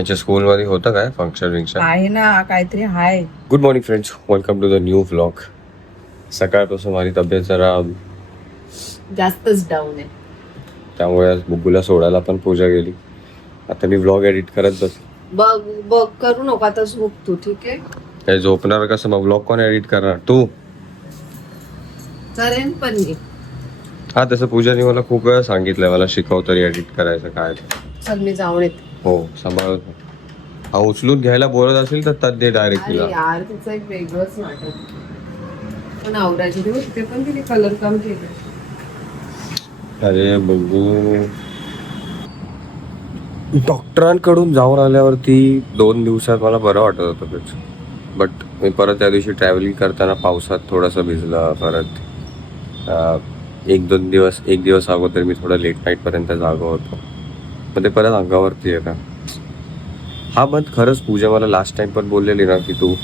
त्यांच्या स्कूलमध्ये होतं काय? फंक्शन विंक्शन आहे ना काहीतरी hi good morning friends welcome to the new vlog सकाळपासून माझी तब्येत जरा जास्तच डाऊन आहे. त्यामुळे आज बुग्गूला सोडायला पण पूजा गेली. आता मी व्लॉग एडिट करत बस बघ बघ करू नको आता झोप तू ठीक आहे? काय झोपणार कसं? मग व्लॉग कोण एडिट करणार? तू? करेन पण मी. हा तसं पूजाने मला खूप वेळा सांगितलंय मला शिकव तरी एडिट करायचं काय. चल मी जाऊन येते. हो. सांभाळत हो. उचलून घ्यायला बोलत असेल तर त्यात दे डायरेक्ट अरे तिला. यार तिचं एक वेगळंच वाटत. पण आवरायची पण तिने कलर काम केलं. अरे बघू. डॉक्टरांकडून जाऊन आल्यावरती दोन दिवसात मला बरं वाटत होतं त्याच. बट मी परत त्या दिवशी ट्रॅव्हलिंग करताना पावसात थोडंसं भिजलं परत. अं, एक दोन दिवस एक दिवस अगोदर मी थोडं लेट नाईटपर्यंत जागा होतो. मग ते परत अंगावरती येतं हा पण खरंच पूजा मला लास्ट टाइम पण बोललेली ना की तू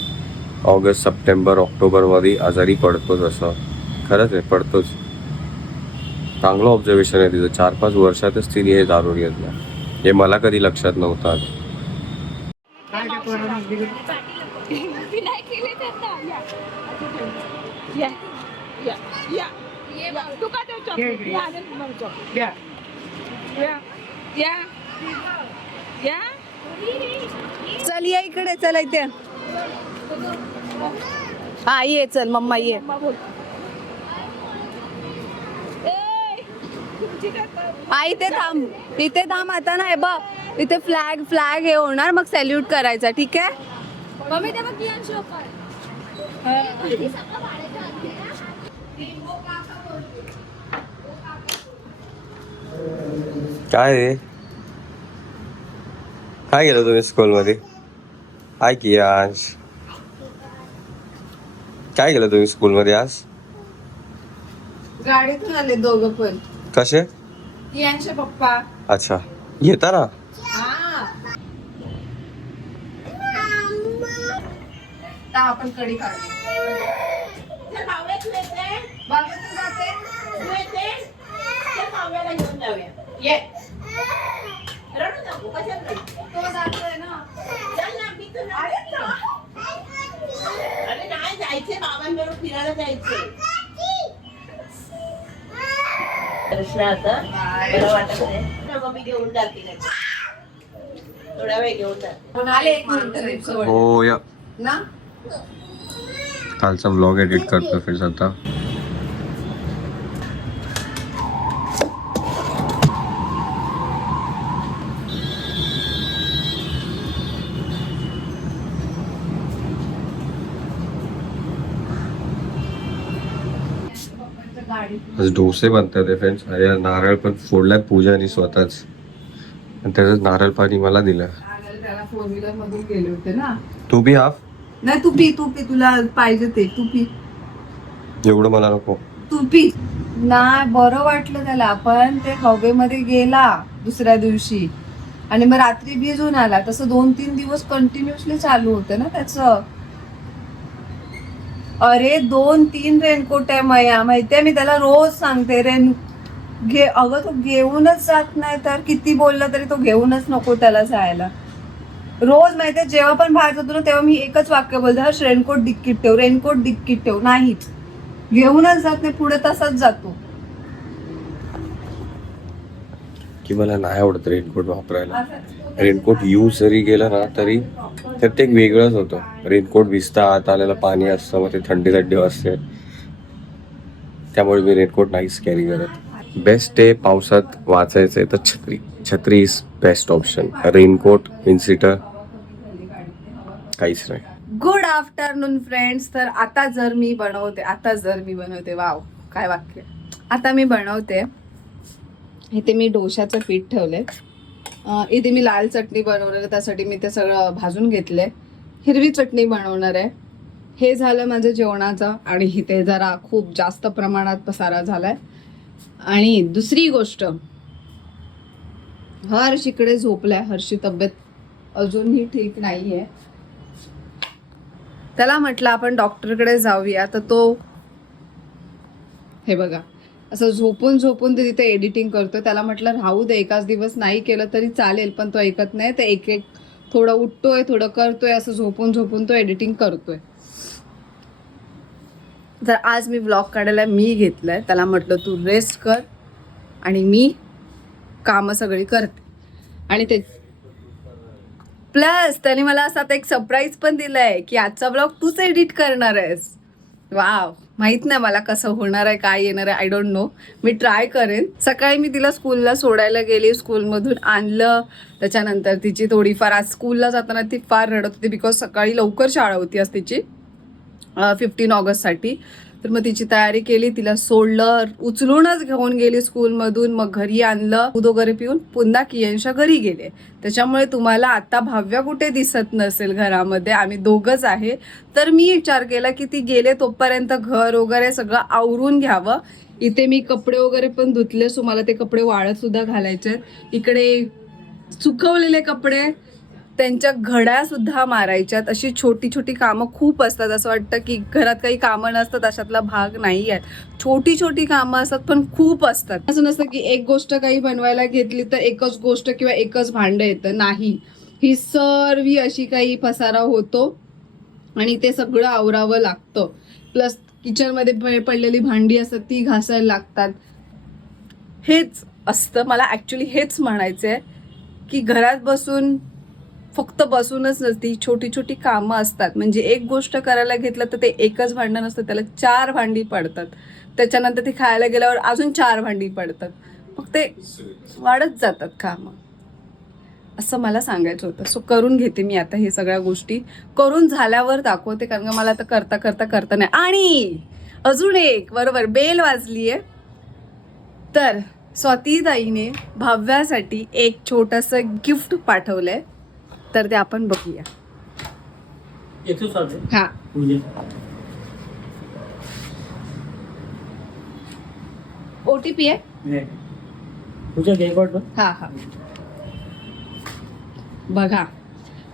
ऑगस्ट सप्टेंबर ऑक्टोबरमध्ये आजारी पडतोच असं. खरंच आहे पडतोच. चांगलं ऑब्झर्वेशन आहे तिचं. चार पाच वर्षातच तिने हे जाणून घेतलं. हे मला कधी लक्षात नव्हतं आधी. या. या. तू चल ये इकडे चल इथे. हा ये चल मम्मा ये. हा इथे थांब. इथे थांब आता ना हे बघ. इथे फ्लॅग फ्लॅग हे होणार. मग सॅल्यूट करायचा ठीक आहे? मम्मी तेव्हा कियान शो कर काय रे? काय केलं तुम्ही स्कूलमध्ये काय की आज. काय केलं तुम्ही स्कूलमध्ये आज? गाडीतून आले दोघं पण. कसे? यांचे पप्पा. अच्छा. येता ना आपण कडी काढू बागेतून जाते तो जातोय ना अरे नाही जायचंय बाबांबरोबर फिरायला जायचंय कृष्ण आता बरं वाटत नाही ना, घेऊन जाते लगेच. थोडा वेळ घेऊन जाते. हो या. ना? कालचा व्लॉग एडिट करतो फिर आता. आज डोसे बनतात फ्रेंड्स अरे नारळ पण फोडलाय पूजाने स्वतःच. आणि त्याचं नारळ पाणी मला दिलं. त्याला फोर व्हीलर मधून गेले होते ना. तू बी हाफ? नाही तू पी तू पी. तुला पाहिजे ते. तू पी. एवढं मला नको. तू पी. नाही बरं वाटलं त्याला. पण ते हवेमध्ये गेला दुसऱ्या दिवशी. आणि मग रात्री भिजून आला. तसं दोन तीन दिवस कंटिन्युअसली चालू होतं ना त्याचं. अरे दोन तीन रेनकोट आहे मया. माहितीये मी त्याला रोज सांगते रेन घे अगं तो घेऊनच जात नाही तर किती बोललं तरी तो घेऊनच नको त्याला जायला. रोज माहितीये जेव्हा पण बाहेर जातो ना तेव्हा मी एकच वाक्य बोलते हर्ष रेनकोट डिक्कीत ठेव रेनकोट डिक्कीत ठेव. नाहीच घेऊनच जात नाही पुढे तसाच जातो. की मला नाही आवडत रेनकोट वापरायला. रेनकोट यूज जरी गेलं ना तरी त्यात ते एक वेगळंच होतं. रेनकोट भिजता आत आलेलं पाणी असतं मग ते थंडी थंडी असते. त्यामुळे मी रेनकोट नाहीच कॅरी करत. बेस्ट आहे पावसात वाचायचं आहे तर छत्री. छत्री इज बेस्ट ऑप्शन रेनकोट इन्सिटर काहीच नाही. गुड आफ्टरनून फ्रेंड्स तर आता जर मी बनवते आता जर मी बनवते वाव काय वाक्य. आता मी बनवते. इथे मी डोशाचं पीठ ठेवले इथे मी लाल चटणी बनवणार आहे त्यासाठी मी ते सगळं भाजून घेतले हिरवी चटणी बनवणार आहे. हे झालं माझं जेवणाचं आणि इथे जरा खूप जास्त प्रमाणात पसारा झाला आहे आणि दुसरी गोष्ट हर्ष इकडे झोपलाय. हर्षी तब्येत अजूनही ठीक नाही आहे त्याला म्हटलं आपण डॉक्टरकडे जाऊया. तर तो हे बघा असं झोपून झोपून ते तिथे एडिटिंग करतो त्याला म्हटलं राहू दे एकाच दिवस नाही केलं तरी चालेल पण तो ऐकत नाही. तर एक एक थोडं उठतोय थोडं करतोय असं झोपून झोपून तो एडिटिंग करतोय. तर आज मी ब्लॉग काढायला मी घेतलंय. त्याला म्हटलं तू रेस्ट कर आणि मी कामं सगळी करते. आणि ते प्लस त्याने मला असं आता एक सरप्राईज पण दिलंय की आजचा ब्लॉग तूच एडिट करणार आहेस. वाव माहीत नाही मला कसं होणार आहे काय येणार आहे आय डोंट नो मी ट्राय करेन. सकाळी मी तिला स्कूलला सोडायला गेली स्कूलमधून आणलं. त्याच्यानंतर तिची थोडीफार आज स्कूलला जाताना ती फार रडत होती बिकॉज सकाळी लवकर शाळा होती आज तिची फिफ्टीन ऑगस्टसाठी. तर मग तिची तयारी केली तिला सोडलं उचलूनच घेऊन गेली स्कूलमधून मग घरी आणलं दूध वगैरे पिऊन पुन्हा कियनच्या घरी गेले. त्याच्यामुळे तुम्हाला आता भाव्या कुठे दिसत नसेल घरामध्ये? आम्ही दोघंच आहे. तर मी विचार केला की ती गेले तोपर्यंत घर वगैरे सगळं आवरून घ्यावं. इथे मी कपडे वगैरे पण धुतले सो मला ते कपडे वाळत सुद्धा घालायचे. इकडे सुकवलेले कपडे त्यांच्या घड्या सुद्धा मारायच्यात. अशी छोटी छोटी कामं खूप असतात. असं वाटतं की घरात काही कामं नसतात अशातला भाग नाही आहेत छोटी छोटी कामं असतात पण खूप असतात. असं नसतं की एक गोष्ट काही बनवायला घेतली तर एकच गोष्ट किंवा एकच भांडं येतं. नाही. ही सर्व अशी काही पसारा होतो आणि ते सगळं आवरावं लागतं. प्लस किचनमध्ये पडलेली भांडी असतात ती घासायला लागतात. हेच असतं. मला ॲक्च्युली हेच म्हणायचं आहे की घरात बसून फक्त बसूनच नसती छोटी छोटी कामं असतात. म्हणजे एक गोष्ट करायला घेतलं तर ते एकच भांडं नसतं त्याला चार भांडी पडतात. त्याच्यानंतर ती खायला गेल्यावर अजून चार भांडी पडतात. मग ते वाढत जातात कामं. असं मला सांगायचं होतं. सो करून घेते मी आता हे सगळ्या गोष्टी. करून झाल्यावर दाखवते कारण का मला आता करता करता करता नाही. आणि अजून एक बरोबर बेल वाजली आहे तर स्वातीताईने भाव्यासाठी एक छोटंसं गिफ्ट पाठवलं आहे तर ते आपण बघूया. हा. पूजे ओ टी पी आहे? हा हा. बघा.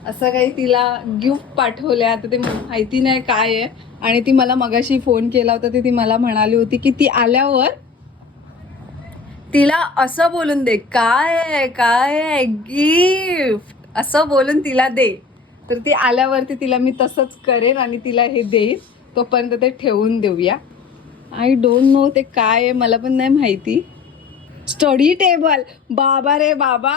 असं काही तिला गिफ्ट पाठवलंय आता ते माहिती नाही काय आहे. आणि ती मला मगाशी फोन केला होता तर ती मला म्हणाली होती की ती आल्यावर तिला असं बोलून दे काय आहे काय आहे गिफ्ट असं बोलून तिला दे. तर ती आल्यावरती तिला मी तसंच करेन आणि तिला हे देईन. तोपर्यंत ते ठेवून देऊया. आय डोंट नो ते काय आहे मला पण नाही माहिती. स्टडी टेबल बाबा रे बाबा.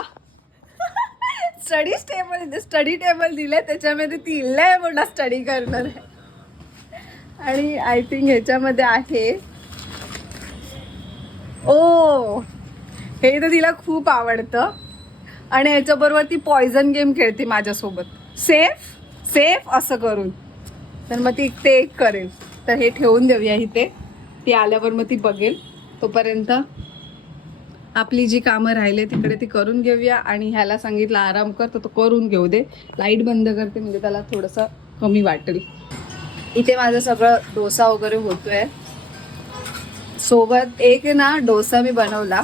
स्टडी टेबल स्टडी टेबल दिलं त्याच्यामध्ये ती लय मोठा स्टडी करणार. आहे आणि आय थिंक ह्याच्यामध्ये आहे. ओ हे तर तिला खूप आवडतं. आणि ह्याच्याबरोबर ती पॉयझन गेम खेळते माझ्यासोबत. सेफ सेफ असं करून. तर मग ती ते एक करेल. तर हे ठेवून देऊया इथे. ती आल्यावर मग ती बघेल. तोपर्यंत आपली जी कामं राहिले तिकडे ती करून घेऊया. आणि ह्याला सांगितलं आराम कर तर तो करून घेऊ दे. लाइट बंद करते म्हणजे त्याला थोडंसं कमी वाटेल. इथे माझं सगळं डोसा वगैरे होतोय. सोबत एक ना डोसा मी बनवला.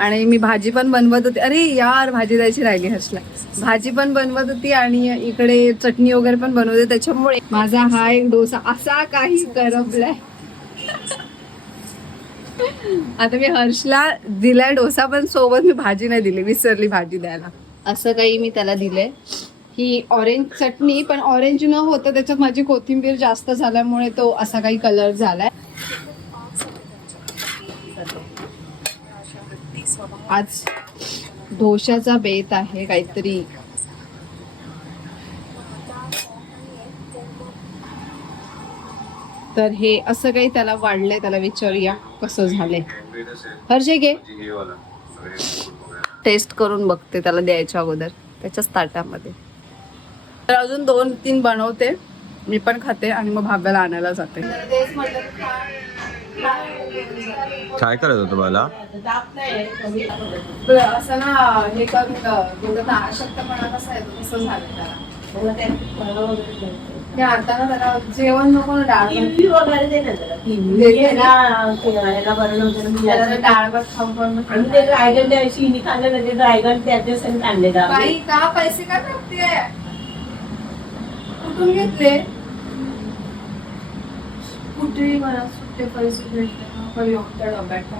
आणि मी भाजी पण बनवत होती. अरे यार भाजी द्यायची राहिली हर्षला. भाजी पण बनवत होती आणि इकडे चटणी वगैरे पण बनवते त्याच्यामुळे माझा हा एक डोसा असा काही करपलाय. आता मी हर्षला दिलाय डोसा पण सोबत मी भाजी नाही दिली. विसरली भाजी द्यायला. असं काही मी त्याला दिलंय. ही ऑरेंज चटणी पण ऑरेंज न होतं त्याच्यात माझी कोथिंबीर जास्त झाल्यामुळे तो असा काही कलर झालाय. आज डोशाचा बेत आहे काहीतरी. तर हे असं काही त्याला वाढलंय त्याला विचारूया कसं झालंय. हर्षे घे. टेस्ट करून बघते त्याला द्यायच्या अगोदर त्याच्याच ताटामध्ये तर अजून दोन तीन बनवते. मी पण खाते आणि मग भाव्याला आणायला जाते. काय करायचं होतं मला असं ना हे करून अशक्तपणा कसा येतो तसं झालं त्याला. हे आता ना त्याला जेवण नको ना डाळ वगैरे दे ना त्याला डाळ भात खाऊ पण ते ड्रॅगन द्यायची हिने खाल्लं ना ते ड्रॅगन त्या दिवसाने आणले बाई का पैसे का टाकते कुठून घेतले? कुठे मला ते पैसे भेटले ना, डब्यात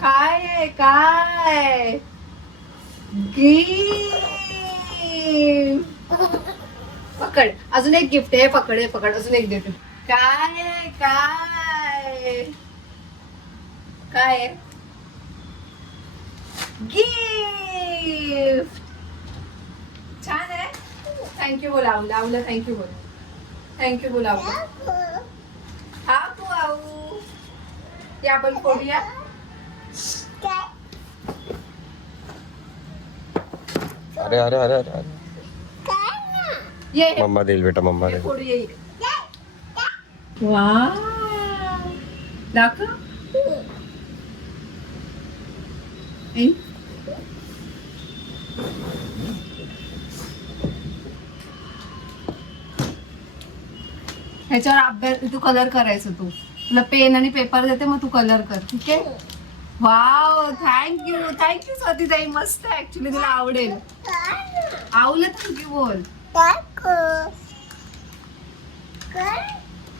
काय आहे काय? पकड अजून एक गिफ्ट आहे पकड हे पकड अजून एक देते. काय काय? काय गिफ्ट छान आहे. थँक्यू बोला लावलं थँक्यू बोला. थँक्यू बोला आवलं हा तू आऊ ते आपण फोडूया. अरे अरे अरे अरे अरे. ये. मम्मा देईल बेटा मम्मा देईल. वा दाखव. ऐ. ह्याच्यावर अभ्यास तू कलर करायचं तू. तुला पेन आणि पेपर देते मग तू कलर कर ठीक आहे? वाव थँक्यू थँक्यू स्वाती ताई मस्त ऍक्च्युली तुला आवडेल. आवलं थँक्यू बोल.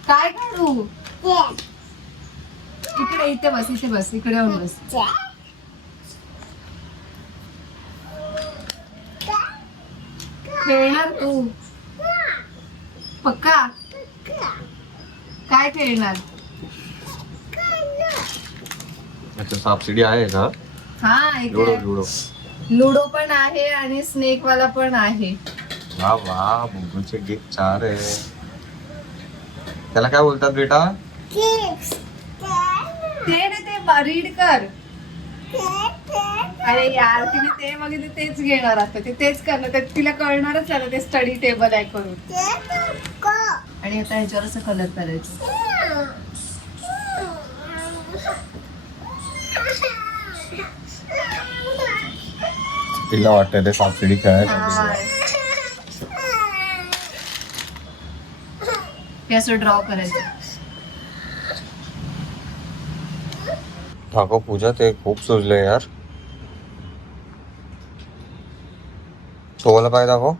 काय करू इकडे इथे बस इथे बस इकडे येऊन बस. खेळणार तू? पक्का? काय खेळणार? अच्छा सबसिडी आहे का? हा लुडो इकडे लुडो. लुडो पण आहे आणि स्नेक वाला पण आहे. वा वा बुबूचे गिफ्ट चार आहे. त्याला काय बोलतात बेटा? ते रे ते रीड कर. अरे यार तिने ते बघितले तेच घेणार आता. ते तेच करणार ते तिला कळणारच ना ते स्टडी टेबल आहे करून. आणि आता ह्याच्यावर असं कलर करायचं. तिला वाटतं ते सबसिडी खेळायला हा. असं ड्रॉ करायचं. ठाको पूजा ते खूप सुचले यार. तो मला पाय दाखव.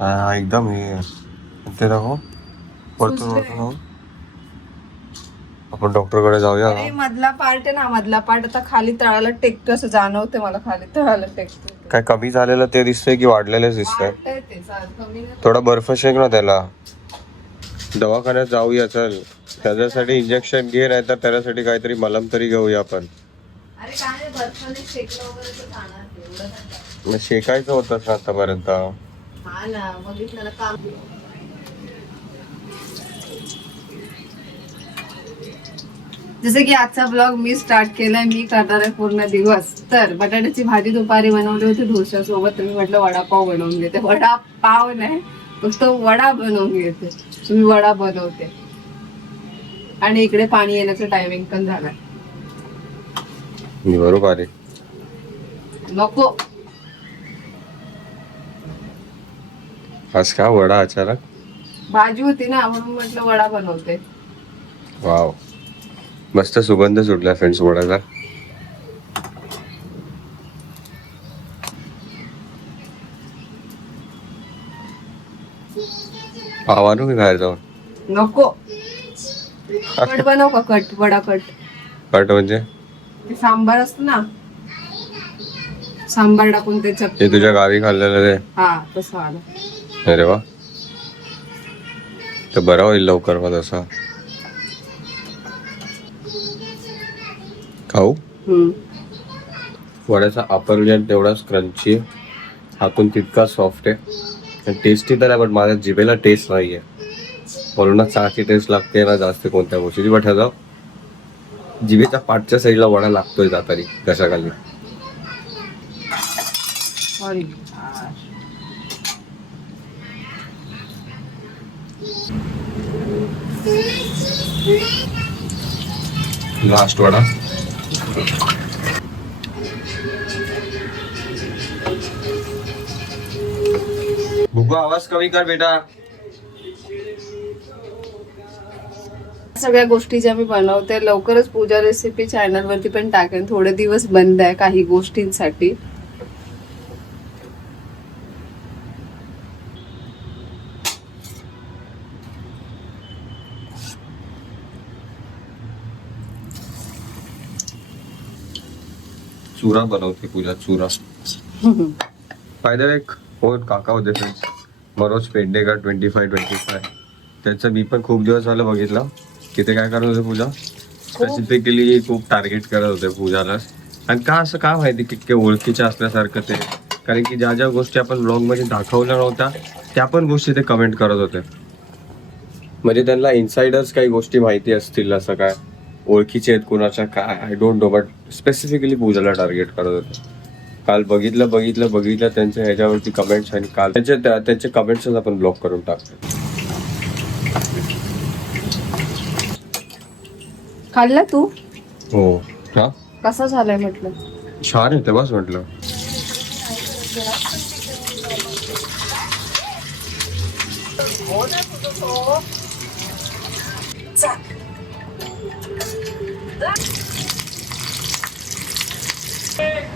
हा हा, एकदम हे. ते दाखव. सुचलंय. आपण डॉक्टरकडे जाऊया मधला पार्ट आहे ना मधला पार्ट आता खाली तळाला टेकतो असं जाणवते मला खाली तळाला टेकतो काय कमी झालेलं ते दिसतंय की वाढलेलंच दिसतंय? वाटतंय ते. थोडा बर्फ शेक ना त्याला. दवाखान्यात जाऊया चल. त्याच्यासाठी इंजेक्शन घे नाही तर त्याच्यासाठी काहीतरी मलम तरी घेऊया आपण. अरे काय नाही, बर्फाने शेकलं वगैरे तर जाणार ते, एवढं नाही. मग शेकायचं होतं आतापर्यंत? हा ना बघितलं ना काम जसं की आजचा ब्लॉग मी स्टार्ट केलाय मी करणार आहे पूर्ण दिवस. तर बटाट्याची भाजी दुपारी बनवली होती डोशा सोबत मी म्हटलं वडापाव बनवून घेते. वडापाव नाही फक्त वडा बनवून घेते. मी वडा बनवते. आणि इकडे पाणी येण्याचं टायमिंग पण झालाय. बरोबर आहे. नको. आज का वडा अचानक? भाजी होती ना म्हणून म्हटलं वडा बनवते. वाव मस्त सुगंध सुटला फ्रेंड्स वडाचा पाव आणू की बाहेर जाऊन. नको. कट बनव का कट वडा कट कट म्हणजे? ते सांबार असतो ना. सांबार टाकून ते ते तुझ्या गावी खाल्लेलं हा तसं आलं. अरे वा. तर बरं होईल लवकर मग तसं. खाऊ. वड्याचा अपर तेवढाच क्रंची आहे. आतून तितका सॉफ्ट आहे. टेस्टी तर आहे पण माझ्या जिभेला टेस्ट नाही आहे म्हणूनच चहाची टेस्ट लागते ना जास्त कोणत्या गोष्टीची? बट ह्याचा जिभेच्या पाठच्या साईडला वडा लागतोय जातानी यार. लास्ट वडा. आवाज कमी कर बेटा. सगळ्या गोष्टी ज्या मी बनवते लवकरच पूजा रेसिपी चॅनल वरती पण टाकेन. थोडे दिवस बंद आहे काही गोष्टींसाठी. चुरा बनवते पूजा चुरा. फायदा एक हो काका होते friends Manoj Pendekar twenty five twenty five त्याचं मी पण खूप दिवस झालं बघितलं. की ते काय करत होते पूजा? स्पेसिफिकली खूप टार्गेट करत होते पूजाला. आणि का असं का माहिती की ओळखीच्या ओळखीचे असल्यासारखं ते? कारण की ज्या ज्या गोष्टी आपण ब्लॉगमध्ये दाखवल्या नव्हत्या त्या पण गोष्टी ते कमेंट करत होते. म्हणजे त्यांना इन्साइडर्स काही गोष्टी माहिती असतील असं काय? ओळखीचे आहेत कुणाच्या? काय? I don't know but specifically पूजाला target करत होते. काल बघितलं बघितलं बघितलं त्यांच्या ह्याच्यावरती कमेंट्स आणि काल त्यांचे त्या- त्यांचे कमेंट्सच आपण ब्लॉक करून टाकतो. खाल्ला तू? हो. हा? कसा झालाय म्हटलं? छान येते बस म्हटलं.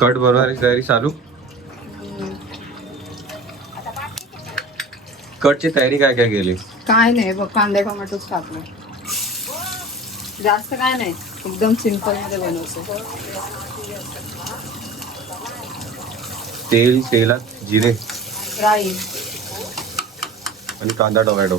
कट बनवण्याची तयारी चालू. कटची तयारी काय काय केली? काय नाही बघ कांदे टोमॅटोच टाकले. जास्त काय नाही एकदम सिंपलमध्ये बनवतो. तेल तेलात जिरे. राई. आणि कांदा टोमॅटो.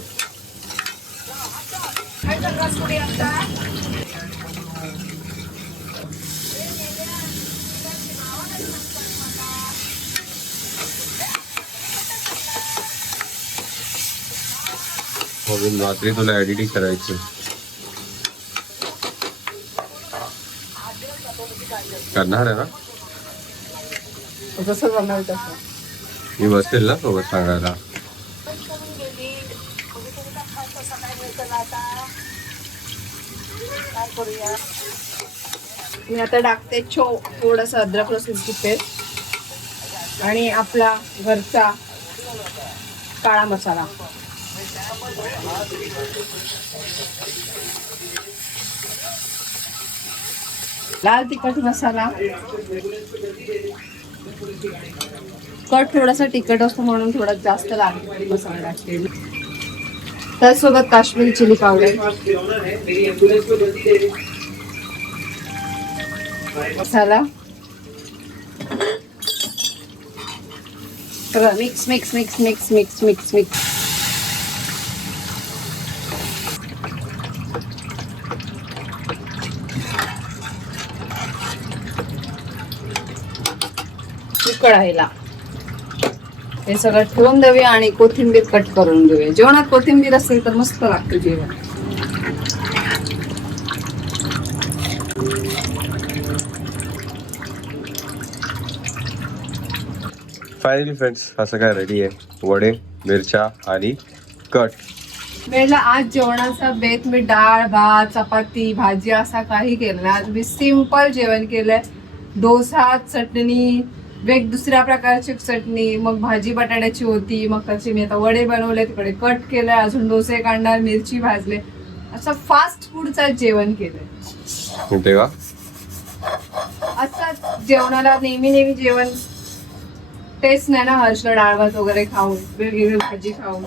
अजून रात्री तुला एडिटिंग करायची. करणार आहे ना? जसं जमेल तसं. मी बसेल ना सोबत सांगायला? मी आता टाकते छो थोडस अद्रक लसूणची पेस्ट आणि आपला घरचा काळा मसाला. लाल तिखट मसाला. कट थोडासा तिखट असतो म्हणून थोडा जास्त लाल तिखट मसाला टाकते. त्यासोबत काश्मीरी चिली पावडर. मसाला. Mix mix mix mix mix mix mix कढाईला हे सगळं ठेवून देऊया आणि कोथिंबीर कट करून घेऊया. जेवणात कोथिंबीर असेल तर मस्त लागतं जेवण. फायनली फ्रेंड्स असं काय रेडी आहे? वडे मिरच्या आणि कट. वेळेला आज जेवणाचा बेत मी डाळ भात चपाती भाजी असा काही केलं नाही. आज मी सिंपल जेवण केलंय. डोसा चटणी वेग दुसऱ्या प्रकारची चटणी मग भाजी बटाट्याची होती मग त्याची मी आता वडे बनवले तिकडे कट केलंय अजून डोसे काढणार मिरची भाजले. असं फास्ट फूडचं जेवण केलंय. तेव्हा असं जेवणाला नेहमी नेहमी जेवण. टेस्ट नाही ना हर्षला डाळ भात वगैरे खाऊन वेगवेगळी भाजी खाऊन.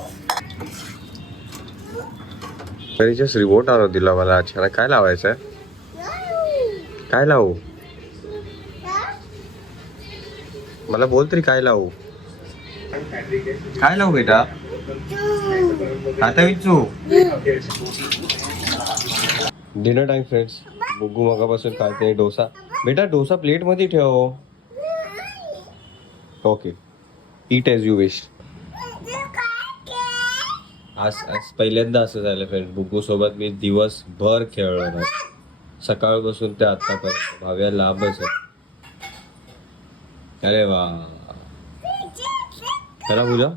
रिमोट आणून दिला मला अच्छा काय लावायचं काय लावू? मला बोल तरी काय लावू? काय लावू बेटा? आता विचू. डिनर टाइम फ्रेंड्स बुग्गू मगापासून खाते डोसा. बेटा डोसा प्लेटमध्ये ठेव. Okay eat as you wish आज आज पहिल्यांदा असं झालं फ्रेंड बुग्गू सोबत मी दिवसभर खेळलो नाही सकाळपासून ते आतापर्यंत. भाव्या लांबच आहे. अरे वा चला पूजा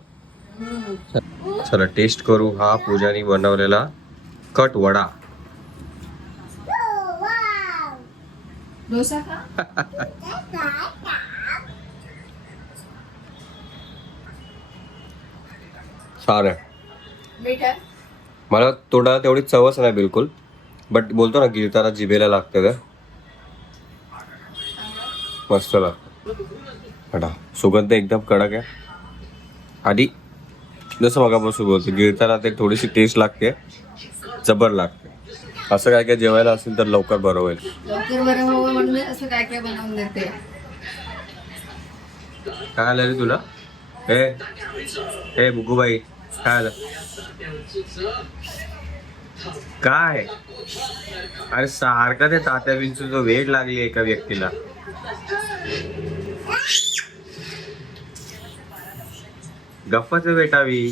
चला टेस्ट करू. हा पूजानी बनवलेला कट वडा. डोसा सार. मला तोंडाला तेवढी चवच नाही बिलकुल बट बोलतो ना गिरताना जिभेला लागते का मस्त लागतं. हटा सुगंध एकदम कडक आहे. आधी जसं मगापासून बोलतो गिळताना ते थोडीशी टेस्ट लागते जबर लागते. असं काय काय जेवायला असेल तर लवकर बरं होईल. लवकर बरं म्हणून मी असं काय काय बनवून देते. काय आलं रे तुला? हे हे बुगूबाई काय आलं? काय? अरे सारखं ते तात्या विंचूचं वेळ लागली एका व्यक्तीला. गप्पाच भेटावी.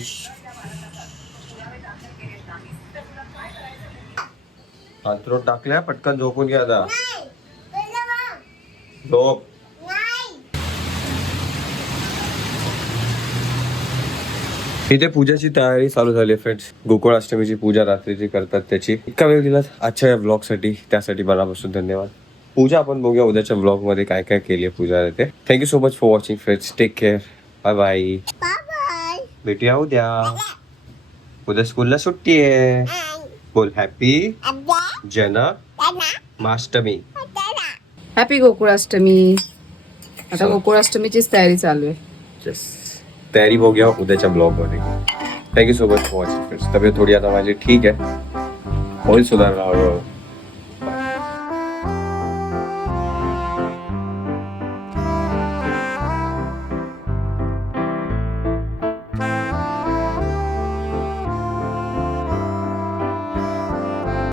हातरोट टाकल्या पटकन झोपून घ्या आता. झोप. इथे पूजाची तयारी चालू झाली फ्रेंड्स गोकुळाष्टमीची पूजा रात्रीची करतात त्याची. इतका वेळ दिला आजच्या या ब्लॉगसाठी त्यासाठी मनापासून धन्यवाद. पूजा आपण बघूया उद्याच्या ब्लॉगमध्ये काय काय केली पूजा ते. Thank you so much for watching friends take care bye bye भेटूया उद्या. उद्या स्कूलला सुट्टी आहे. बोल हॅपी जन्माष्टमी हॅपी गोकुळाष्टमी. आता गोकुळाष्टमीचीच तयारी चालू आहे. तयारी बघूया उद्याच्या ब्लॉगमध्ये thank you so much for watching friends तब्येत थोडी आता माझी ठीक आहे. होईल सुधारणा हळूहळू